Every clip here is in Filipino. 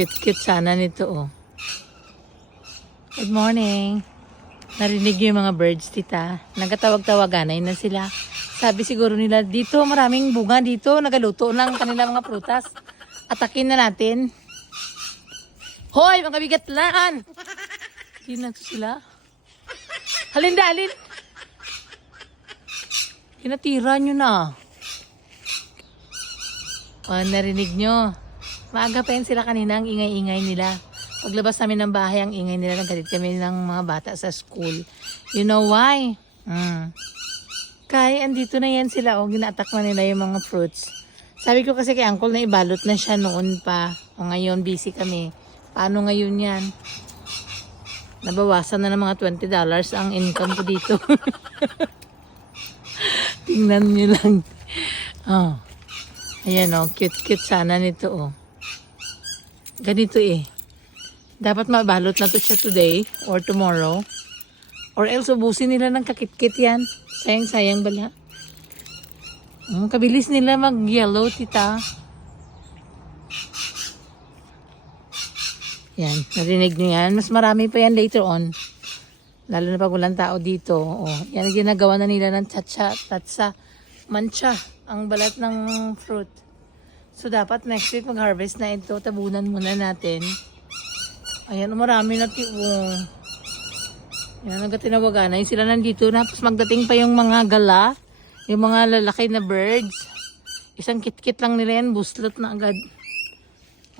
cute-cute sana nito, oh. Good morning. Narinig niyo yung mga birds, tita. Nagkatawag-tawaganay na sila. Sabi siguro nila, dito maraming bunga dito. Nagaluto ng kanilang mga prutas. Atakin na natin. Hoy, mga bigatlaan! Hindi na sila. Halin dalin! Hinatira nyo na. O, narinig nyo. Maaga pa yan sila kanina, ang ingay-ingay nila. Paglabas namin ng bahay, ang ingay nila, nagalit kami ng mga bata sa school. You know why? Kaya andito na yan sila, o gina-attack na nila yung mga fruits. Sabi ko kasi kay uncle na ibalot na siya noon pa. O ngayon, busy kami. Paano ngayon yan? Nabawasan na ng mga $20 ang income ko dito. Tingnan nyo lang. Oh. Ayan, oh, cute-cute sana nito, oh. Ganito eh. Dapat mabalot na to siya today or tomorrow. Or else ubusin nila ng kakit-kit yan. Sayang-sayang bala. Kabilis nila mag-yellow, tita. Yan, narinig niyo yan. Mas marami pa yan later on. Lalo na pag walang tao dito. Oh, yan ang ginagawa na nila ng tatsa, mancha, ang balat ng fruit. So, dapat next week mag-harvest na ito. Tabunan muna natin. Ayan, marami na oh. Yan, nagtinawagan na. Sila nandito na. Tapos magdating pa yung mga gala. Yung mga lalaki na birds. Isang kit-kit lang nila yan. Buslot na agad.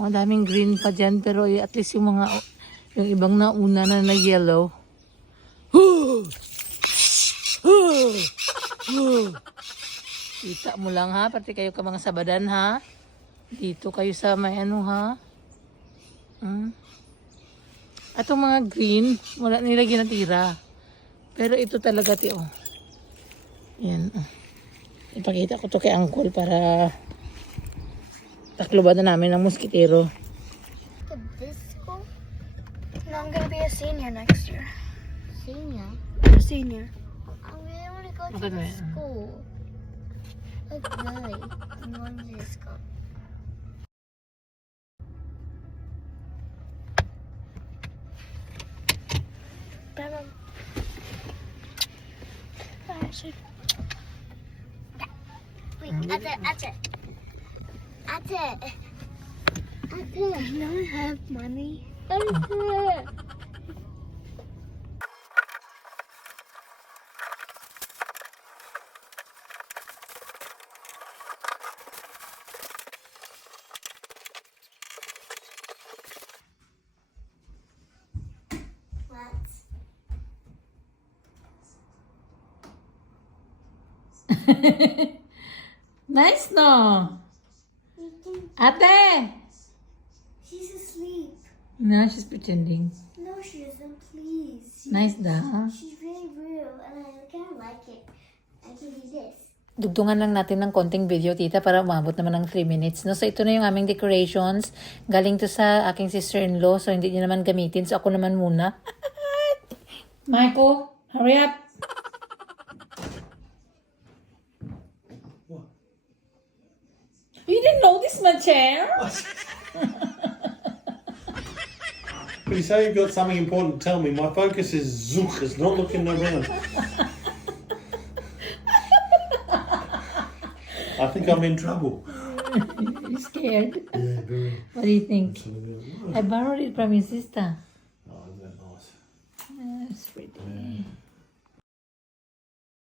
Oh, daming green pa dyan. Pero at least yung mga, yung ibang nauna na yellow. Kita mo lang ha. Pati kayo ka mga sabadan ha. Dito kayo sa may ano ha. Atong mga green, wala nila ginatira. Pero ito talaga ti oh. Yan. Ipakita ko to kay uncle para takloban na namin ng mosquitero. To this school? No, I'm gonna be a senior next year. Senior? Senior. I really want to go to Maganda the yan. school. Like really, I'm going to the school. Pero, Wait, Ate. I don't have money. Ate. Nice no? Ate! She's asleep. No, she's pretending. No, she isn't. Please. Nice da. She's really real, and I kind of like it. I can do this. Dugtungan lang natin ng konting video, tita, para umabot naman ng 3 minutes. No? So, ito na yung aming decorations. Galing to sa aking sister-in-law. So, hindi niya naman gamitin. So, ako naman muna. Michael, hurry up. You didn't notice my chair? But you say you've got something important to tell me. My focus is zook. It's not looking around. I think I'm in trouble. You scared? Yeah, very. What do you think? I borrowed it from your sister. Oh, isn't that nice? That's pretty.